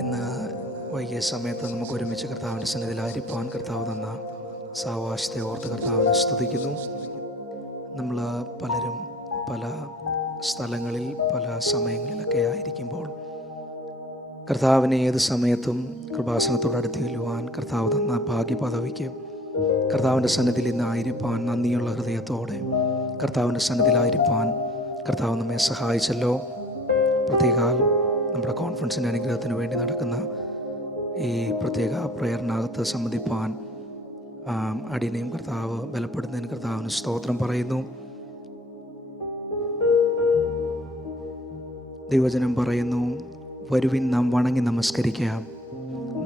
ഇന്ന് വൈകിയ സമയത്ത് നമുക്ക് ഒരുമിച്ച് കർത്താവിൻ്റെ സന്നിധിയിലായിരിക്കാൻ കർത്താവ് തന്ന സാവകാശത്തെ ഓർത്ത് കർത്താവിനെ സ്തുതിക്കുന്നു. നമ്മൾ പലരും പല സ്ഥലങ്ങളിൽ പല സമയങ്ങളിലൊക്കെ ആയിരിക്കുമ്പോൾ കർത്താവിനെ ഏത് സമയത്തും കൃപാസനത്തോടടുത്ത് ചെല്ലുവാൻ കർത്താവ് തന്ന ഭാഗ്യപദവിക്ക് കർത്താവിൻ്റെ സന്നിധിയിൽ ഇന്ന് ആയിരിക്കാൻ നന്ദിയുള്ള ഹൃദയത്തോടെ കർത്താവിൻ്റെ സന്നിധിയിലായിരിക്കാൻ കർത്താവ് നമ്മെ സഹായിച്ചല്ലോ. പ്രത്യേകാൽ നമ്മുടെ കോൺഫറൻസിൻ്റെ അനുഗ്രഹത്തിന് വേണ്ടി നടക്കുന്ന ഈ പ്രത്യേക പ്രയറിനകത്ത് സംബന്ധിപ്പാൻ അടിയനെയും കർത്താവ് ബലപ്പെടുന്നതിന് കർത്താവിന് സ്തോത്രം പറയുന്നു. ദൈവജനം പറയുന്നു, വരുവിൻ നാം വണങ്ങി നമസ്കരിക്കാം,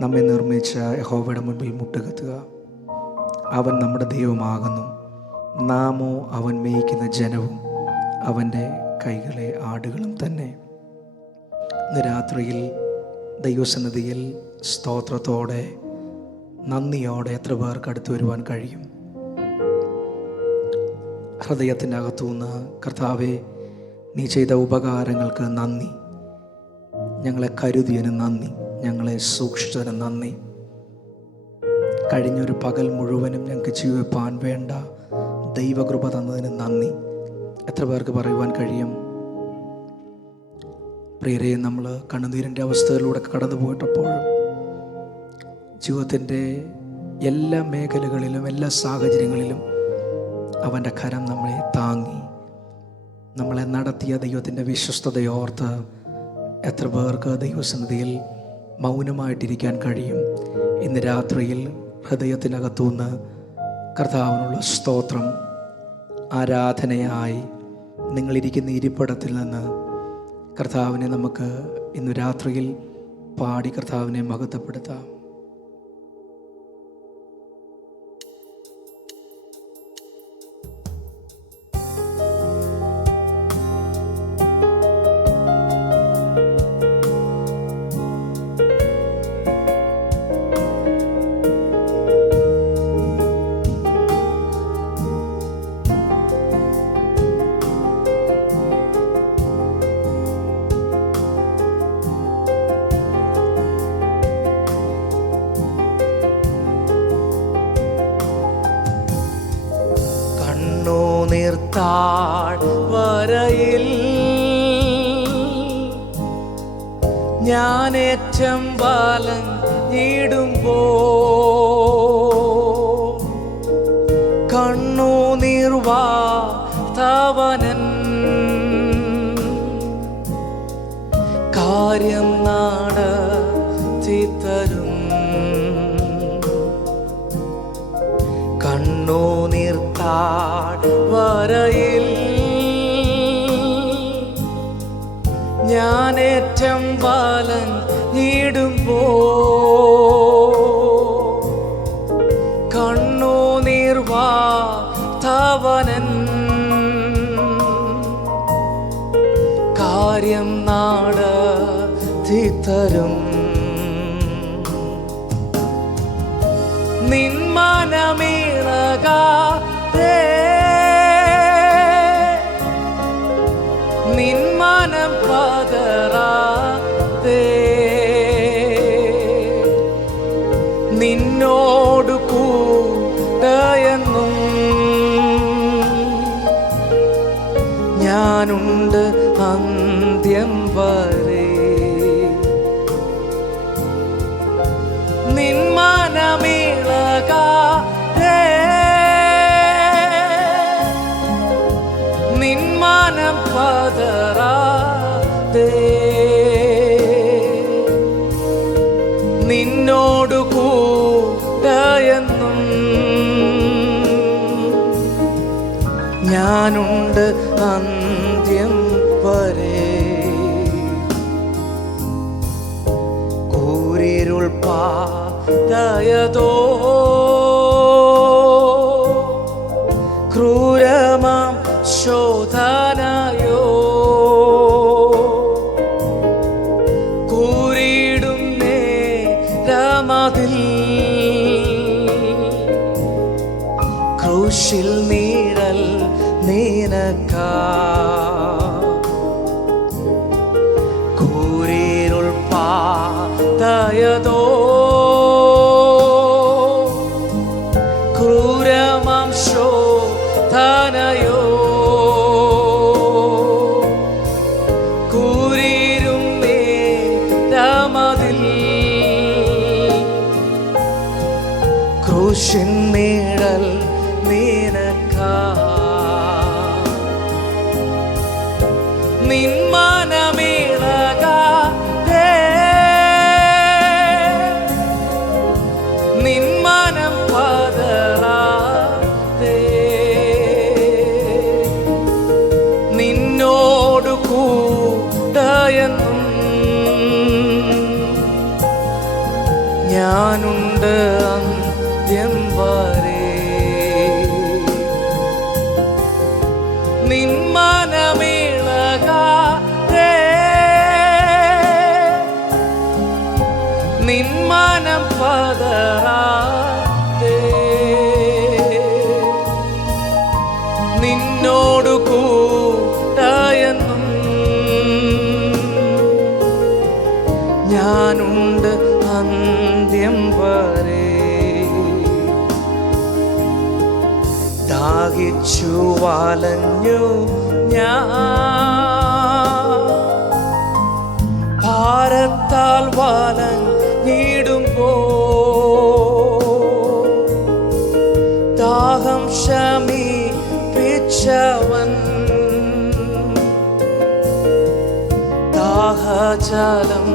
നമ്മെ നിർമ്മിച്ച യഹോവയുടെ മുൻപിൽ മുട്ടുകുത്തുക. അവൻ നമ്മുടെ ദൈവമാകുന്നു, നാമോ അവൻ മേയിക്കുന്ന ജനവും അവൻ്റെ കൈകളെ ആടുകളും തന്നെ. ഇന്ന് രാത്രിയിൽ ദൈവസന്നിധിയിൽ സ്തോത്രത്തോടെ നന്ദിയോടെ എത്ര പേർക്ക് അടുത്ത് വരുവാൻ കഴിയും? ഹൃദയത്തിൻ്റെ അകത്തുനിന്ന് കർത്താവേ, നീ ചെയ്ത ഉപകാരങ്ങൾക്ക് നന്ദി, ഞങ്ങളെ കരുതിയതിന് നന്ദി, ഞങ്ങളെ സൂക്ഷിച്ചതിന് നന്ദി, കഴിഞ്ഞൊരു പകൽ മുഴുവനും ഞങ്ങൾക്ക് ജീവിപ്പാൻ വേണ്ട ദൈവകൃപ തന്നതിന് നന്ദി. എത്ര പേർക്ക് പറയുവാൻ കഴിയും? പ്രിയരെ, നമ്മൾ കണ്ണുനീരിൻ്റെ അവസ്ഥകളിലൂടെ കടന്നു പോയിട്ടപ്പോഴും ജീവിതത്തിൻ്റെ എല്ലാ മേഖലകളിലും എല്ലാ സാഹചര്യങ്ങളിലും അവൻ്റെ കരം നമ്മളെ താങ്ങി നമ്മളെ നടത്തിയ ദൈവത്തിൻ്റെ വിശ്വസ്തതയോർത്ത് എത്ര പേർക്ക് ദൈവസന്നിധിയിൽ മൗനമായിട്ടിരിക്കാൻ കഴിയും? ഇന്ന് രാത്രിയിൽ ഹൃദയത്തിനകത്തുനിന്ന് കർത്താവിനുള്ള സ്തോത്രം ആരാധനയായി നിങ്ങളിരിക്കുന്ന ഇരിപ്പിടത്തിൽ നിന്ന് കർത്താവിനെ നമുക്ക് ഇന്ന് രാത്രിയിൽ പാടി കർത്താവിനെ മഹത്വപ്പെടുത്താം. വരയിൽ ഞാനേറ്റം വലഞ്ഞിടുമ്പോ കണ്ണുനീർവാതവനൻ കാര്യം നടത്തിത്തരും. വരയിൽ ഞാനേറ്റം വലഞ്ഞിടുമ്പോ കണ്ണുനീർവാതവനൻ കാര്യം നടത്തിത്തരും. നിൻ മനമിളകാതെ നിൻ മനം പതറാതെ നിന്നോട് കൂടെയെന്നും ഞാനുണ്ട് അന്ത്യം വരെ. നിൻ മനമിളകാതെ നിൻ മനം പതറാതെ നിന്നോട് കൂടെയെന്നും ഞാനുണ്ട് അന്ത്യം വരെ. കൂരിരുൾ പാതയതോ ക്രൂരമാം ശോധനയോ കൂരിടും നേരമതിൽ ക്രൂശിൽ നീഴൽ നിനക്കാ കൂരിരുൾ പാത ദയതോ ക്രൂരമാം ശോധനയോ കൂരിരും നേരമതിൽ ക്രൂശിൻ നിഴൽ നിനക്കാ നിൻ മനമിളകാതെ നിൻ മനം പതറാതെ നിന്നോടു കൂടെയെന്നും ഞാനുണ്ട് അന്ത്യം വരെ നിൻ മനമിളകാതെ നിൻ മനം പതറാതെ നിന്നോടു കൂടെയെന്നും ഞാനുണ്ട് അന്ത്യം വരെ ദാഹിച്ചു വലഞ്ഞു ഞാൻ ഭാരത്താൽ വലഞ്ഞിടുമ്പോ ദാഹം ശമിപ്പിച്ചവൻ ദാഹജലം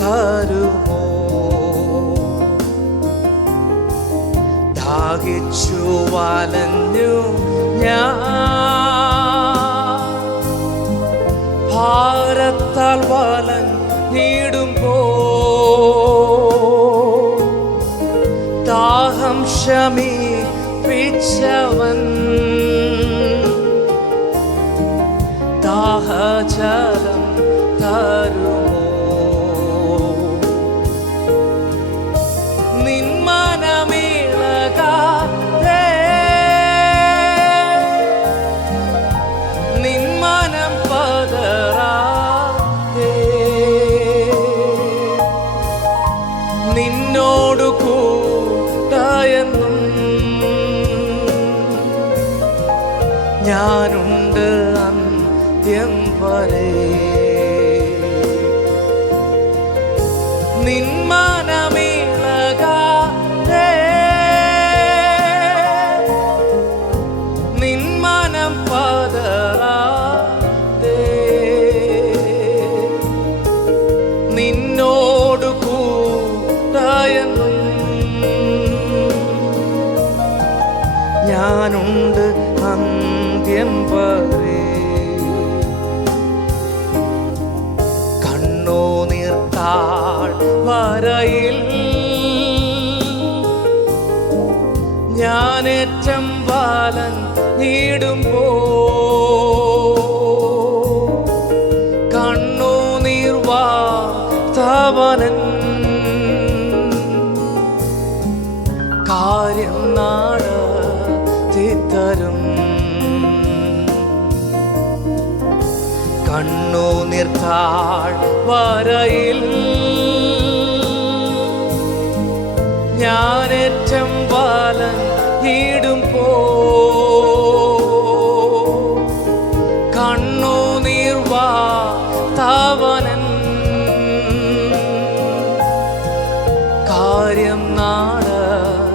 തരുമോ ദാഹിച്ചു വലഞ്ഞു ഞാൻ ഭാരത്താൽ വലഞ്ഞിടുമ്പോ ദാഹം ശമിപ്പിച്ചവൻ ദാഹജലം തരുമോ നിൻ മനമിളകാതെ നിൻ മനം പതറാതെ നിന്നോടു കൂടെയെന്നും ഞാനുണ്ട് അന്ത്യം വരെ നിൻ മനമിളകാതെ നിൻ മനം പതറാതെ നിന്നോടു കൂടെയെന്നും ഞാനുണ്ട് അന്ത്യം വരെ കണ്ണുനീർത്താൾ വരയിൽ ഞാനേറ്റം വലഞ്ഞിടുമ്പോ കണ്ണുനീർ വാർത്തവനൻ കാര്യം നടത്തിത്തരും കണ്ണുനീർത്താൾ വരയിൽ ഞാനേറ്റം വലഞ്ഞിടുമ്പോ കണ്ണുനീർ വാർത്തവനൻ കാര്യം നടത്തിത്തരും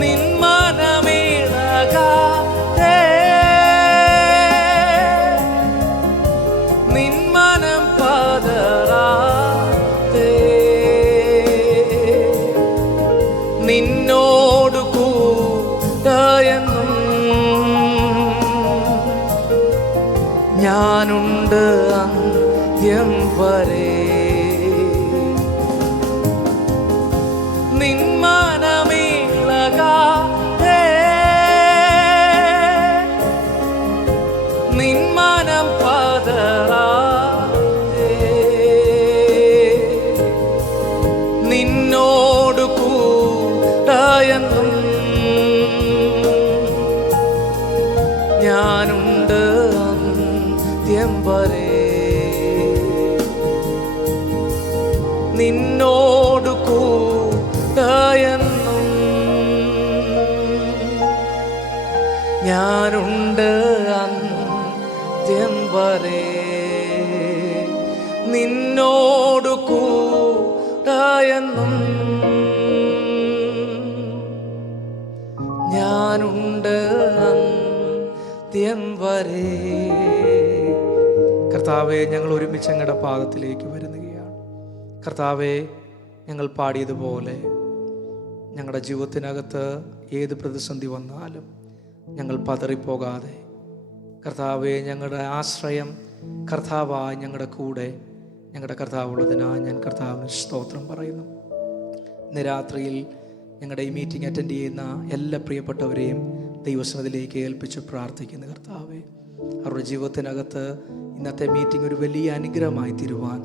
നിൻ മനമിളകാതെ നിൻ മനം പതറാതെ നിന്നോടു കൂടെയെന്നും ഞാനുണ്ട് അന്ത്യം വരെ നിൻ മനമിളകാതെ നിൻ മനം പതറാതെ നിന്നോടു കൂടെയെന്നും ഞാനുണ്ട് അന്ത്യം വരെ അന്ത്യം വരെ നിന്നോടു കൂടെയെന്നും ഞാനുണ്ട് അന്ത്യം വരെ. കർത്താവെ, ഞങ്ങൾ ഒരുമിച്ച് അങ്ങയുടെ പാദത്തിലേക്ക് വരുന്നതാണ്. കർത്താവെ, ഞങ്ങൾ പാടിയതുപോലെ ഞങ്ങളുടെ ജീവിതത്തിനകത്ത് ഏത് പ്രതിസന്ധി വന്നാലും ഞങ്ങൾ പതറിപ്പോകാതെ, കർത്താവെ, ഞങ്ങളുടെ ആശ്രയം കർത്താവായി ഞങ്ങളുടെ കൂടെ ഞങ്ങളുടെ കർത്താവുള്ളതിനായി ഞാൻ കർത്താവിന് സ്തോത്രം പറയുന്നു. ഇന്ന് രാത്രിയിൽ ഞങ്ങളുടെ ഈ മീറ്റിംഗ് അറ്റൻഡ് ചെയ്യുന്ന എല്ലാ പ്രിയപ്പെട്ടവരെയും ദൈവസന്നിധിയിലേക്ക് ഏൽപ്പിച്ച് പ്രാർത്ഥിക്കുന്നു. കർത്താവെ, അവരുടെ ജീവിതത്തിനകത്ത് ഇന്നത്തെ മീറ്റിംഗ് ഒരു വലിയ അനുഗ്രഹമായി തീരുവാൻ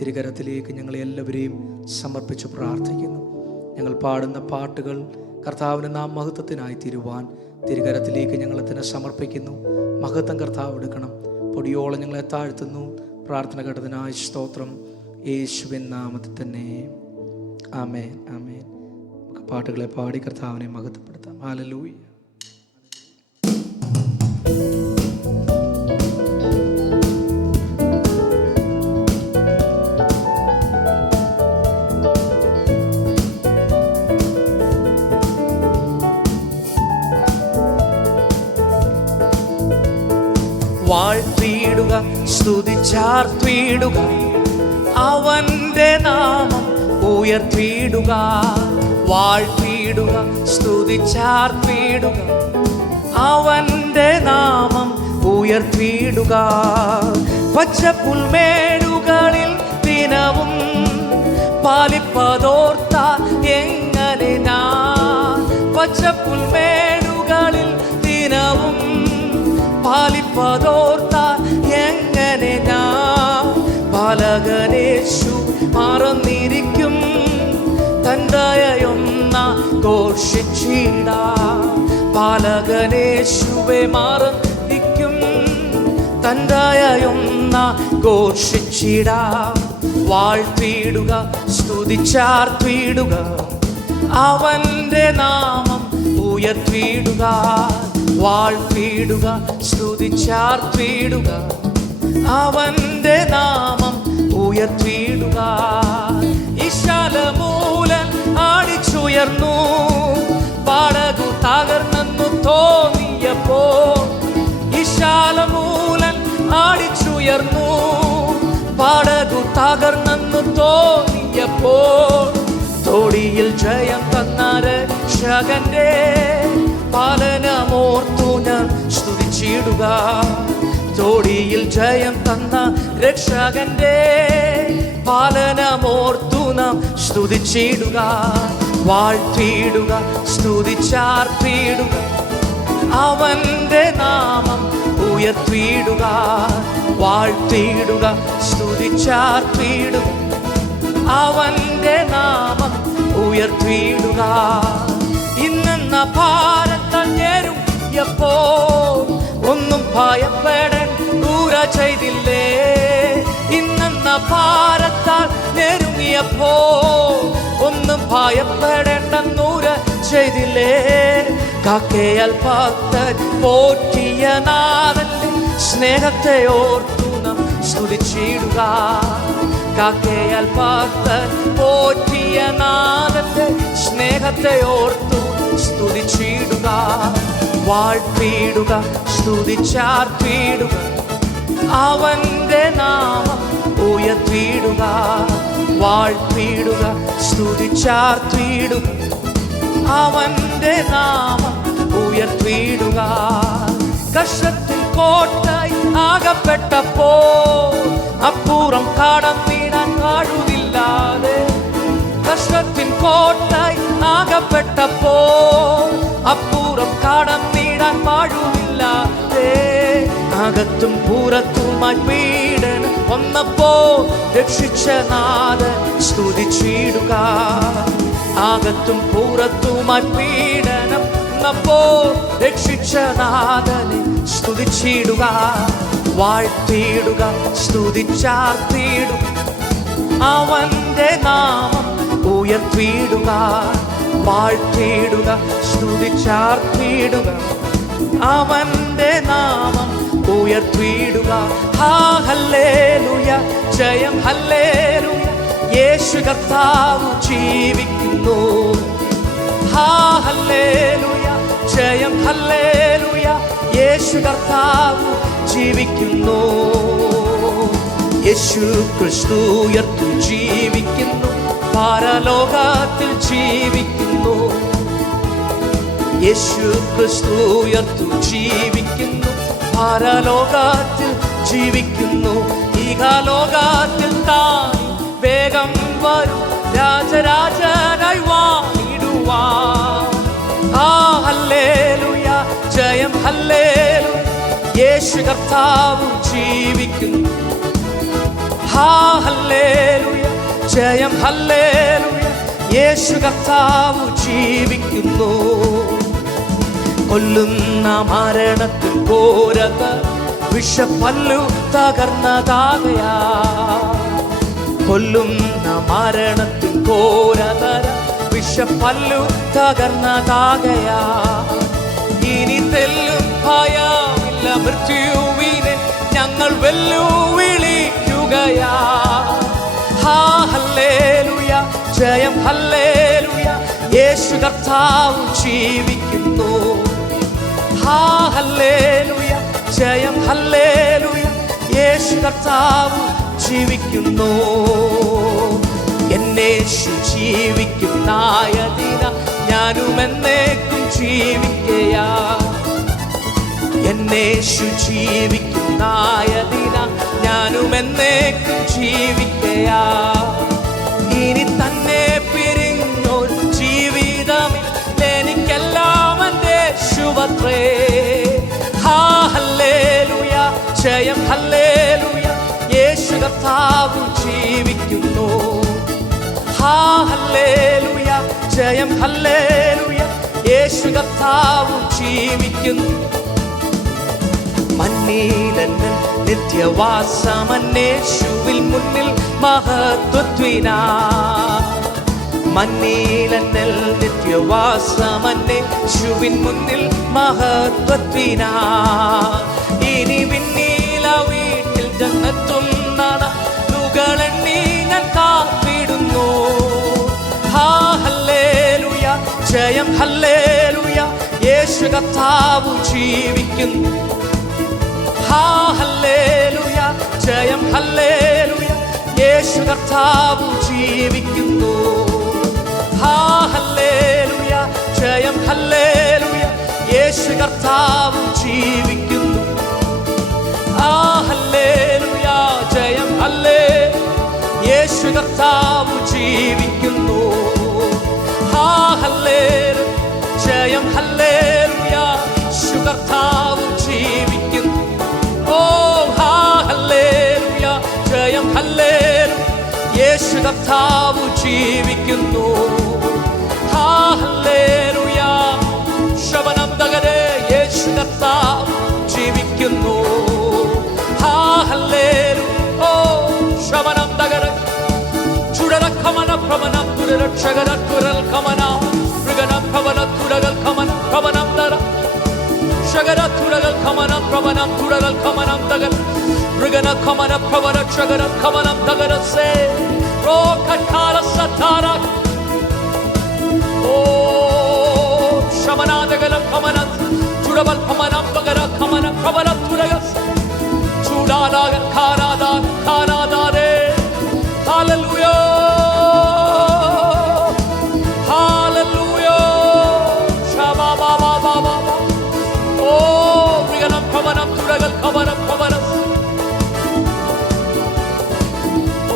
തിരുകരത്തിലേക്ക് ഞങ്ങൾ എല്ലാവരെയും സമർപ്പിച്ച് പ്രാർത്ഥിക്കുന്നു. ഞങ്ങൾ പാടുന്ന പാട്ടുകൾ കർത്താവിന് നാം മഹത്വത്തിനായി തീരുവാൻ തിരുകരത്തിലേക്ക് ഞങ്ങളെ തന്നെ സമർപ്പിക്കുന്നു. മഹത്വം കർത്താവ് എടുക്കണം. പൊടിയോളം ഞങ്ങളെ താഴ്ത്തുന്നു. പ്രാർത്ഥന കേട്ടതിനായി സ്തോത്രം. യേശുവിൻ നാമത്തിൽ തന്നെ ആമേൻ, ആമേൻ. നമുക്ക് പാട്ടുകളെ പാടി കർത്താവിനെ മഹത്വപ്പെടുത്താം. ഹല്ലേലൂയ. വാഴ്ത്തിയിടുക, സ്തുതിച്ചാർത്തിയിടുക, അവന്റെ നാമം ഉയർത്തിയിടുക. വാഴ്ത്തിയിടുക, സ്തുതിച്ചാർത്തിയിടുക, അവന്റെ നാമം ഉയർത്തിയിടുക. പച്ചപ്പുൽമേടുകളിൽ ദിനവും പാലിപ്പതോർത്ത എങ്ങനെ ഞാൻ, പച്ചപ്പുൽമേടുകളിൽ ദിനവും പാലിപ്പതോർത്ത എങ്ങനെ ഞാൻ, പാലകനേശു മറന്നിരിക്കും തൻ്റെയൊന്ന ഘോഷിച്ചിടാം. പാലകനേശുവെ മറന്നിരിക്കും തൻ്റെയൊന്ന ഘോഷിച്ചിടാം. വാഴ്ത്തിയിടുക, സ്തുതിച്ചാർത്തിയിടുക, അവന്റെ നാമം ഉയർത്തിയിടുക. വാഴ്ത്തിയിടുക, സ്തുതിച്ചാർത്തിയിടുക, അവന്റെ നാമം ഉയർത്തിയിടുക. ഇശാലമൂലൻ ആടിച്ചുയർന്നു, പടകു തകർന്നെന്നു തോന്നിയപ്പോ. ഇശാലമൂലൻ ആടിച്ചുയർന്നു, പടകു തകർന്നെന്നു തോന്നിയപ്പോ. തോടിയിൽ ജയം തന്ന രക്ഷകന്റെ പാലനമോർത്തു ഞാൻ സ്തുതിച്ചിടുക. തോടിയിൽ ജയം തന്ന രക്ഷകന്റെ പാലനമോർത്തു നാം സ്തുതിച്ചിടുക. വാഴ്ത്തിയിടുക, സ്തുതിച്ചാർത്തിയിടുക, അവന്റെ നാമം ഉയർത്തിയിടുക. വാഴ്ത്തിയിടുക, സ്തുതിച്ചാർത്തിയിടുക, അവന്റെ നാമം ഉയർത്തിയിടുക. ഇന്നെന്ന ഭാരത്താൽ ഞെരുങ്ങിയപ്പോ ഒന്നും ഭയപ്പെടാൻ ദൂര ചെയ്തില്ലേ. ഇന്നെന്ന ഭാരത്താൽ ഞെരുങ്ങിയപ്പോ ഒന്നും ഭയപ്പെടേണ്ട നൂര ചെയ്തില്ലേ. കാക്കയാൽ ഭക്തൻ പോറ്റിയ നാഥന്റെ സ്നേഹത്തെ ഓർത്തു നാം സ്തുതിച്ചിടുക. കാക്കയാൽ ഭക്തൻ പോറ്റിയ നാഥന്റെ സ്നേഹത്തെ ഓർത്തു സ്തുതിച്ചിടുക. വാഴ്ത്തിയിടുക, സ്തുതിച്ചാർത്തിയിടുക, അവന്റെ നാമം ഉയർത്തിയിടുക. വാഴ്ത്തിയിടുക, സ്തുതിച്ചാർത്തിയിടുക, അവന്റെ നാമം ഉയർത്തിയിടുക. കഷ്ടത്തിൽ കോട്ടായി ആകപ്പെട്ടപ്പോ അപ്പുറം കടന്നിടാൻ കഴിവില്ലാതെ. കഷ്ടത്തിൻ കോട്ടായി ആകപ്പെട്ടപ്പോ അപ്പുറം കടന്നിടാൻ കഴിവില്ലാതെ. അകത്തും പുറത്തുമായി പീഡനം വന്നപ്പോ രക്ഷിച്ച നാഥൻ സ്തുതിച്ചിടുക. അകത്തും പുറത്തുമായി പീഡനം വന്നപ്പോ രക്ഷിച്ച നാഥനെ സ്തുതിച്ചിടുക. വാഴ്ത്തിയിടുക, സ്തുതിച്ചാർത്തിയിടുക, അവന്റെ നാമം ഉയർത്തിയിടുക. വാഴ്ത്തിയിടുക, സ്തുതിച്ചാർത്തിയിടുക, അവന്റെ നാമം ഉയർത്തിയിടുക. ഹല്ലേലൂയ, ജയം ഹല്ലേലൂയ, യേശു കർത്താവ് ജീവിക്കുന്നു. ഹല്ലേലൂയ, ജയം ഹല്ലേലൂയ, യേശു കർത്താവ് ജീവിക്കുന്നു. യേശു ക്രിസ്തു ഉയർത്തു ജീവിക്കുന്നു, പരലോകത്തിൽ ജീവിക്കുന്നു. യേശു ക്രിസ്തു ഉയർത്തു ജീവിക്കുന്നു, പരലോകത്തിൽ ജീവിക്കുന്നു. ഇഹലോകത്തിൽ താൻ വേഗം വരും, രാജരാജനായി വാണിടുവാൻ. ഹല്ലേലൂയ, ജയം ഹല്ലേലൂയ, യേശു കർത്താവ് ജീവിക്കുന്നു. ഹല്ലേലൂയ, ജയം ഹല്ലേലൂയ, യേശു കർത്താവ് ജീവിക്കുന്നു. കൊല്ലുന്ന മരണത്തിൽ ഘോരത വിഷപ്പല്ലു തകർന്നതാകയാ. കൊല്ലുന്ന മരണത്തിൽ ഘോരതര വിഷപ്പല്ലു തകർന്നതാകയാ. ഇനി തെല്ലും ഭയമില്ല, മൃത്യുവിനെ ഞങ്ങൾ വെല്ലുവിളിക്കുകയാ. ഹല്ലേലൂയ, ജയം ഹല്ലേലൂയ, യേശു കർത്താവ് ജീവിക്കുന്നു. ഹല്ലേലൂയ, ജയം ഹല്ലേലൂയ, യേശു കർത്താവ് ജീവിക്കുന്നു. എന്നേശു ജീവിക്കുന്നായതിന ഞാനും എന്നേക്കും ജീവിക്കയാ. എന്നേശു ജീവിക്കുന്നായതിന ഞാനും എന്നേക്കും ജീവിക്കയാ. ഇനി തന്നെ പിരിഞ്ഞൊരു ജീവിതമിൽ എനിക്കെല്ലാം എൻ്റെ യേശുവത്രേ. ഹല്ലേലൂയ, ജയം ഹല്ലേലൂയ, യേശു കർത്താവ് ജീവിക്കുന്നു. ഹല്ലേലൂയ, ജയം ഹല്ലേലൂയ, യേശു കർത്താവ് ജീവിക്കുന്നു. മന്നീലന്നൽ നിത്യവാസമന്നേശുവിൽ മുന്നിൽ മഹത്വത്വിനാ. മന്നീലന്നൽ നിത്യവാസമന്നേശുവിൻ മുന്നിൽ മഹത്വത്വിനാ. ഇനി വിണ്ണീല വീട്ടിൽ ജന്നത്തും നാളുകളെണ്ണി ഞാൻ കാത്തിടുന്നു. ഹല്ലേലൂയ, ജയം ഹല്ലേലൂയ, യേശു കർത്താവ് ജീവിക്കുന്നു. ഹല്ലേലൂയ, ജയം ഹല്ലേലൂയ, യേശു കർത്താവ് ജീവിക്കുന്നു. ഹല്ലേലൂയ, ജയം ഹല്ലേലൂയ, യേശു കർത്താവ് ജീവിക്കുന്നു. ഹല്ലേലൂയ, ജയം ഹല്ലേലൂയ, യേശു കർത്താവ് ജീവിക്കുന്നു. ഹല്ലേലൂയ, ജയം ഹല്ലേലൂയ, യേശു കർത്താവ് ജീവിക്കുന്നു. ഹല്ലേലൂയ, ജയം ഹല്ലേലൂയ, യേശു കർത്താവ് ജീവിക്കുന്നു. ഹല്ലേലൂയ, ശബനം തകരെ, യേശു കർത്താവ് ജീവിക്കുന്നു. ഹല്ലേലൂയ, ശബനം തകരെ, ചുടരക്കമന പ്രവനം ദുരക്ഷകര തുരൽ കമന മൃഗന ഭവന തുരകൾ കമന ഭവനം തര ഷഗര തുരകൾ കമനം പ്രവനം തുരകൾ കമനം തകർ മൃഗന കമന ഭവന ഷഗര കമനം തകര സേ റോ കഠാര സധാര ഓ ശമനാദകല കമന ചുടബൽ ഭമനം തകര കമന ഭവന തുരകൾ ചൂടാദാക ഖാനാദാ ഖാനാദാരേ. ഹല്ലേലൂയ, ഹല്ലേലൂയ, ശബബബബബ ഓ മൃഗനം ഭവനം തുരകൾ കമനം ഭവന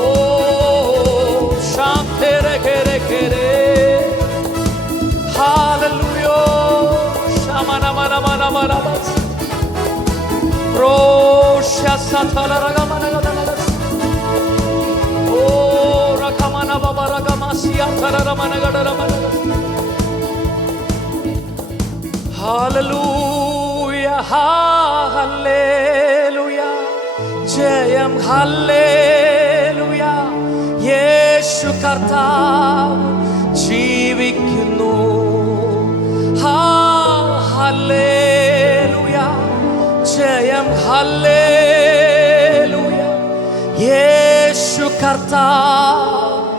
ഓ ശാന്തേരെ ഖേരെ ഖേരെ. ഹല്ലേലൂയ, ശമന മന മന മന റോഷ്യ സതലരഗമന ഗദനഗ ഓ രകമന ബബരഗമസിയ തലരമന ഗദരമന. ഹല്ലേലൂയ, ഹല്ലേലൂയ, ജയം ഹല്ലേലൂയ, യേശു കർത്താവ് ജീവിക്കുന്നു. ഹല്ലേലൂയ, ജയം. ഹല്ലേലൂയ. യേശു കർത്താവ്